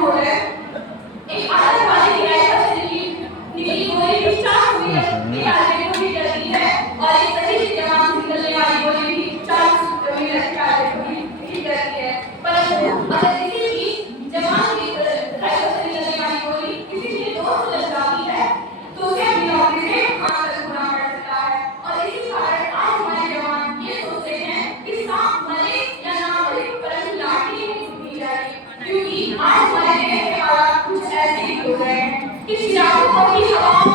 हो रहा है। एक आतंकवादी की राइफल से निकली गोली भी 4 मीटर को भी डरती है और एक सही जवान से निकलने वाली गोली भी 4 मीटर की टारगेट को भी डरती है। परंतु अगर किसी भी जवान की राइफल से निकलने वाली गोली किसी के दोस्त से लग जाती है तो उसे अपनी नौकरी से आंतक होना पड़ सकता है। और इसी कारण आज हमारे जवान ये सोचते हैं कि सांप मरे या ना मरे परंतु लाठी नहीं छूटनी चाहिए, क्योंकि आज हमारे देश के हालात कुछ ऐसे ही हो गए हैं कि चिरागों को भी हवाओं